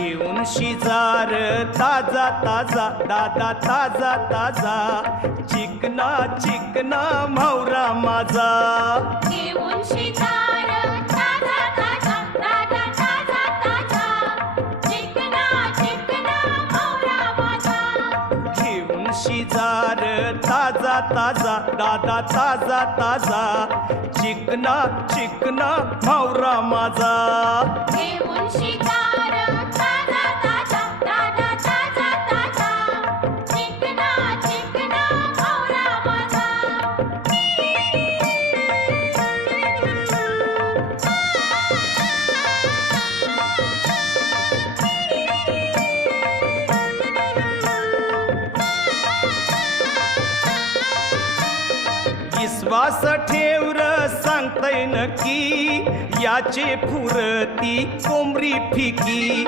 घेऊन शिजार ताजा ताजा दादा ताजा ताजा चिकना चिकना म्हावरा माझा घेऊन शिजार ताजा ताजा दादा ताजा ताजा चिकना चिकना म्हावरा माझा घेऊन शिजार ताजा ताजा दादा ताजा ताजा चिकना चिकना म्हावरा माझा घेऊन शिकार ताजा ताजा दादा ताजा ताजा चिकना चिकना म्हावरा माझा विश्वास ठेवर सांगतय नक्की याचे फुरती कोंबरी फिकी